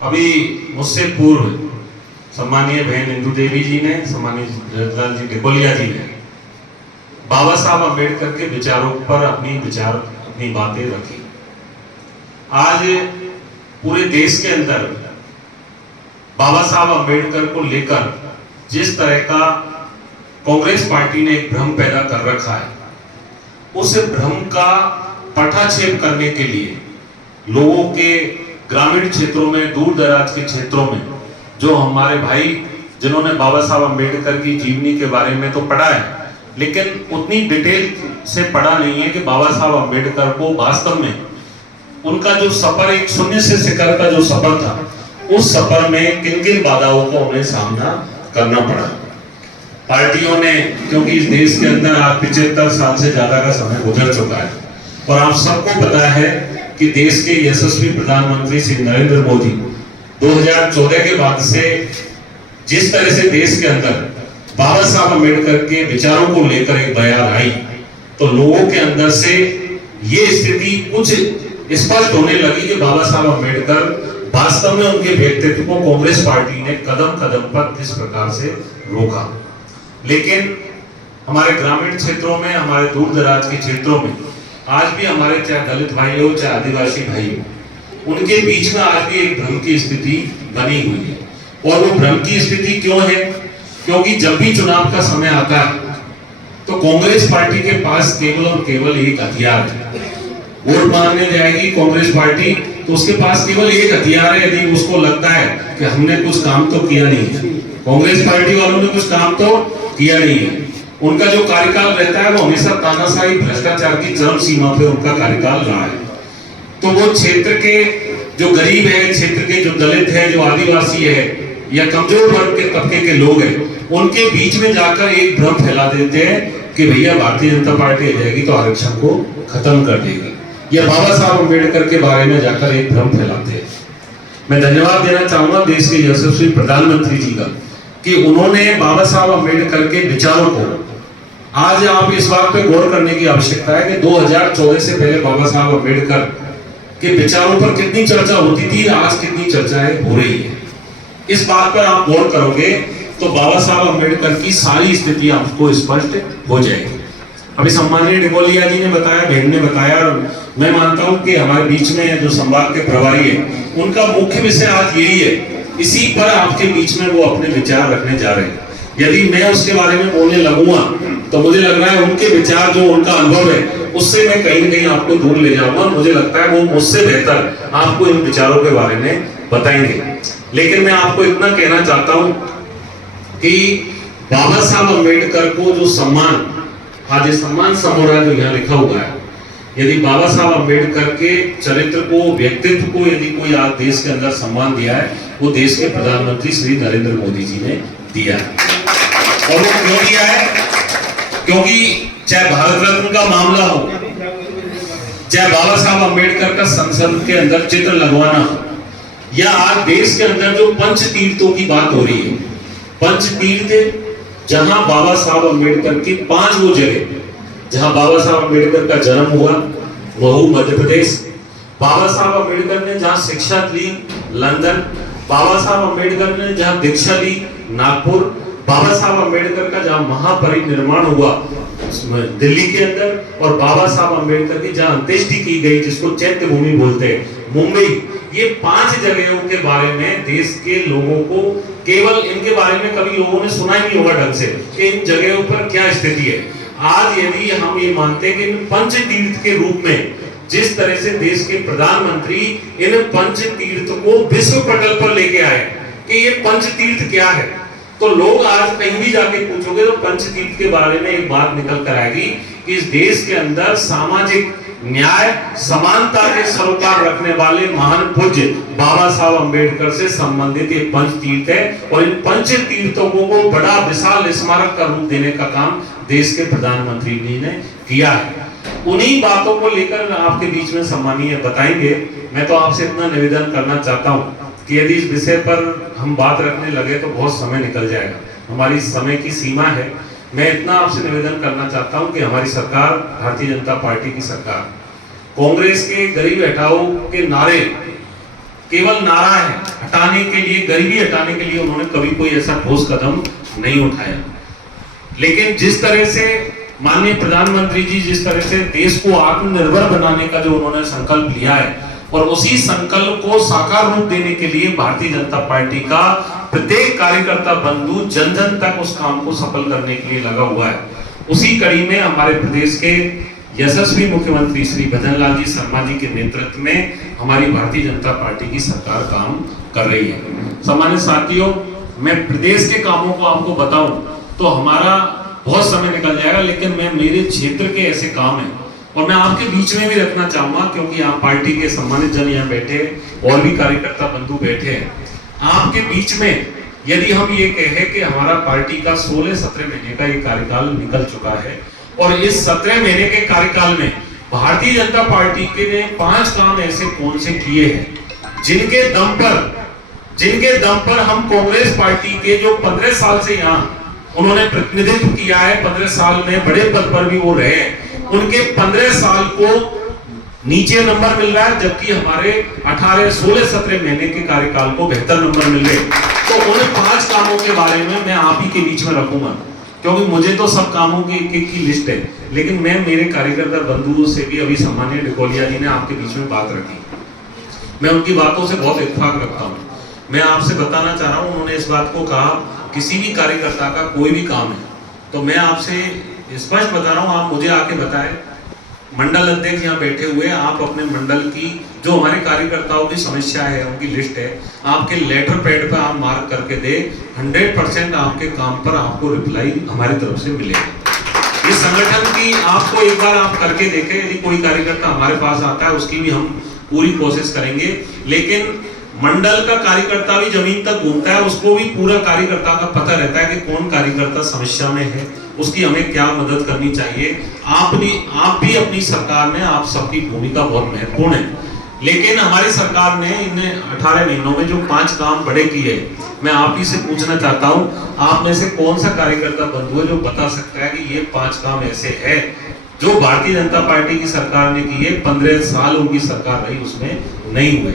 अभी मुझसे पूर्व सम्मानीय बहन इंदु देवी जी ने, सम्मानीय जयलाल जी ढिकोलिया जी ने बाबा साहब अम्बेडकर के विचारों पर अपनी बातें रखी। आज पूरे देश के अंदर बाबा साहब अम्बेडकर को लेकर जिस तरह का कांग्रेस पार्टी ने एक भ्रम पैदा कर रखा है, उस भ्रम का पटाक्षेप करने के लिए लोगों के ग्रामीण क्षेत्रों में, दूर दराज के क्षेत्रों में जो हमारे भाई जिन्होंने बाबा साहब अम्बेडकर की जीवनी के बारे में तो पढ़ा है, लेकिन उतनी डिटेल से पढ़ा नहीं है कि बाबा साहब अम्बेडकर को वास्तव में उनका जो सफर, एक शून्य से शिखर का जो सफर था, उस सफर में किन किन बाधाओं को उन्हें सामना करना पड़ा। पार्टियों ने, क्योंकि इस देश के अंदर आज 75 साल से ज्यादा का समय गुजर चुका है और आप सबको पता है कि देश के यशस्वी प्रधानमंत्री श्री नरेंद्र मोदी 2014 के बाद से जिस तरह से देश के अंदर बाबा साहब अम्बेडकर के विचारों को लेकर एक बयान आई, तो लोगों के अंदर से ये स्थिति कुछ स्पष्ट होने लगी कि बाबा साहब अम्बेडकर वास्तव में उनके व्यक्तित्व को कांग्रेस पार्टी ने कदम कदम पर किस प्रकार से रोका। लेकिन हमारे ग्रामीण क्षेत्रों में, हमारे दूर दराज के क्षेत्रों में आज भी हमारे चाहे दलित भाई हो, चाहे आदिवासी भाई हो, उनके बीच में आज भी एक भ्रम की स्थिति बनी हुई है। और वो भ्रम की स्थिति क्यों है? क्योंकि जब भी चुनाव का समय आता है तो कांग्रेस पार्टी के पास केवल और केवल एक हथियार है। वोट मांगने जाएगी कांग्रेस पार्टी तो उसके पास केवल एक हथियार है। यदि उसको लगता है कि हमने कुछ काम तो किया नहीं है, कांग्रेस पार्टी वालों ने कुछ काम तो किया नहीं है, उनका जो कार्यकाल रहता है वो हमेशा तानाशाही भ्रष्टाचार की चरम सीमा पे उनका कार्यकाल रहा है। तो वो क्षेत्र के जो गरीब है, क्षेत्र के जो दलित है, जो आदिवासी है या कमजोर वर्ग के तबके के लोग हैं, उनके बीच में जाकर एक भ्रम फैला देते हैं कि भैया भारतीय जनता पार्टी आ जाएगी तो आरक्षण को खत्म कर देगी, या बाबा साहब अम्बेडकर के बारे में जाकर एक भ्रम फैलाते हैं। मैं धन्यवाद देना चाहूंगा देश के यशस्वी प्रधानमंत्री जी का कि उन्होंने बाबा साहब अम्बेडकर के विचारों को, आज आप इस बात पे गौर करने की आवश्यकता है कि 2014 से पहले बाबा साहब अम्बेडकर के विचारों पर कितनी चर्चा होती थी, आज कितनी चर्चाएं हो रही है। इस बात पर आप गौर करोगे तो बाबा साहब अम्बेडकर की सारी स्थिति आपको स्पष्ट हो जाएगी। अभी सम्मानीय ढिकोलिया जी ने बताया, बहन ने बताया, और मैं मानता हूं कि हमारे बीच में जो संवाद के प्रभारी है उनका मुख्य विषय आज यही है। इसी पर आपके बीच में वो अपने विचार रखने जा रहे हैं। यदि मैं उसके बारे में बोलने लगूंगा तो मुझे लग रहा है उनके विचार, जो उनका अनुभव है, उससे मैं कहीं न कहीं आपको दूर ले जाऊंगा। मुझे लगता है वो मुझसे बेहतर आपको इन विचारों के बारे में बताएंगे। लेकिन मैं आपको इतना कहना चाहता हूं कि बाबा साहब अम्बेडकर को जो सम्मान, आज ये सम्मान समारोह जो यहाँ लिखा हुआ है, यदि बाबा साहब अम्बेडकर के चरित्र को, व्यक्तित्व को यदि कोई आज देश के अंदर सम्मान दिया है, वो देश के प्रधानमंत्री श्री नरेंद्र मोदी जी ने दिया है। और वो क्यों दिया है? क्योंकि चाहे भारत रत्न का मामला हो, चाहे बाबा साहब अम्बेडकर का संसद के अंदर चित्र लगवाना हो, या आज देश के अंदर जो पंच तीर्थों की बात हो रही है, पंच तीर्थ जहां बाबा साहब अम्बेडकर की 5 वो जगह जहां बाबा साहब अम्बेडकर का जन्म हुआ, महू मध्य प्रदेश, बाबा साहब अम्बेडकर ने जहां शिक्षा ली लंदन, बाबा साहब अम्बेडकर ने जहां दीक्षा ली नागपुर, बाबा साहब अम्बेडकर का जहां महापरिनिर्वाण हुआ दिल्ली के अंदर, और बाबा साहब अम्बेडकर की जहां अंत्येष्टि की गई, जिसको चैत्य भूमि बोलते हैं, मुंबई। ये 5 जगहों के बारे में देश के लोगों को, केवल इनके बारे में कभी लोगों ने सुना ही नहीं होगा ढंग से कि इन जगहों पर क्या स्थिति है। आज यदि हम ये मानते हैं कि इन पंच तीर्थ के रूप में जिस तरह से देश के प्रधानमंत्री इन पंच तीर्थ को विश्व पटल पर लेके आए कि ये पंच तीर्थ क्या है, तो लोग आज कहीं भी जाके पूछोगे तो पंच तीर्थ के बारे में एक बात निकल कर आएगी कि इस देश के अंदर सामाजिक न्याय, समानता के सरोकार रखने वाले महान पूज्य बाबा साहब अम्बेडकर से संबंधित ये पंच तीर्थ है। और इन पंच तीर्थों को बड़ा विशाल स्मारक का रूप देने का काम देश के प्रधानमंत्री जी ने किया है। उन्हीं बातों को लेकर आपके बीच में सम्मानीय बताएंगे। मैं तो आपसे इतना निवेदन करना चाहता हूँ कि यदि इस विषय पर हम बात रखने लगे तो बहुत समय निकल जाएगा, हमारी समय की सीमा है। मैं इतना आपसे निवेदन करना चाहता हूं कि हमारी सरकार, भारतीय जनता पार्टी की सरकार, कांग्रेस के गरीब हटाओ के नारे केवल नारा है, हटाओ हटाने के लिए, गरीबी हटाने के लिए उन्होंने कभी कोई ऐसा ठोस कदम नहीं उठाया। लेकिन जिस तरह से माननीय प्रधानमंत्री जी जिस तरह से देश को आत्मनिर्भर बनाने का जो उन्होंने संकल्प लिया है, और उसी संकल्प को साकार रूप देने के लिए भारतीय जनता पार्टी का प्रत्येक कार्यकर्ता बंधु जन जन तक उस काम को सफल करने के लिए लगा हुआ है। उसी कड़ी में हमारे प्रदेश के यशस्वी मुख्यमंत्री श्री भजन लाल जी शर्मा जी के नेतृत्व में हमारी भारतीय जनता पार्टी की सरकार काम कर रही है। सम्मानित साथियों, मैं प्रदेश के कामों को आपको बताऊं तो हमारा बहुत समय निकल जाएगा, लेकिन मैं मेरे क्षेत्र के ऐसे काम हैं और मैं आपके बीच में भी रखना चाहूंगा, क्योंकि आप पार्टी के सम्मानित जन यहाँ बैठे, और भी कार्यकर्ता बंधु बैठे हैं। आपके बीच में यदि हम ये कहें कि हमारा पार्टी का 16-17 महीने का ये कार्यकाल निकल चुका है, और इस 17 महीने के कार्यकाल में भारतीय जनता पार्टी के ने 5 काम ऐसे कौन से किए हैं जिनके दम पर हम कांग्रेस पार्टी के जो 15 साल से यहाँ उन्होंने प्रतिनिधित्व किया है, 15 साल में बड़े पद पर भी वो रहे, उनके 15 साल को नीचे नंबर मिल रहा है, जबकि हमारे 18, 16, 17 महीने के कार्यकाल को बेहतर नंबर मिल रहे। तो उन 5 कामों के बारे में मैं आप ही के बीच में रखूंगा, क्योंकि मुझे तो सब कामों की एक की लिस्ट है, लेकिन मैं मेरे कार्यकर्ता बंधुओं से भी अभी सम्मानीय ढकोलिया जी ने आपके बीच में बात रखी, मैं उनकी बातों से बहुत इत्तेफाक रखता हूँ। मैं आपसे बताना चाह रहा हूँ, उन्होंने इस बात को कहा किसी भी कार्यकर्ता का कोई भी काम है तो मैं आपसे स्पष्ट बता रहा हूँ, आप मुझे आके बताएं। मंडल अध्यक्ष यहाँ बैठे हुए, आप अपने मंडल की जो हमारे कार्यकर्ताओं की समस्या है, उनकी लिस्ट है, आपके लेटर पैड पर आप मार्क करके दे, 100% आपके काम पर आपको रिप्लाई हमारी तरफ से मिलेगा। इस संगठन की आपको एक बार आप करके देखें, यदि कोई कार्यकर्ता हमारे पास आता है उसकी भी हम पूरी कोशिश करेंगे। लेकिन मंडल का कार्यकर्ता भी जमीन तक घूमता है, उसको भी पूरा कार्यकर्ता का पता रहता है कि कौन कार्यकर्ता समस्या में है, उसकी हमें क्या मदद करनी चाहिए। आप भी अपनी सरकार में आप सबकी भूमिका बहुत महत्वपूर्ण है। लेकिन हमारी सरकार ने इन 18 महीनों में जो 5 काम बड़े किए, मैं आप ही से पूछना चाहता हूँ, आप में से कौन सा कार्यकर्ता बंधु है जो बता सकता है कि ये 5 काम ऐसे है जो भारतीय जनता पार्टी की सरकार ने किए, 15 साल उनकी सरकार रही उसमें नहीं हुए।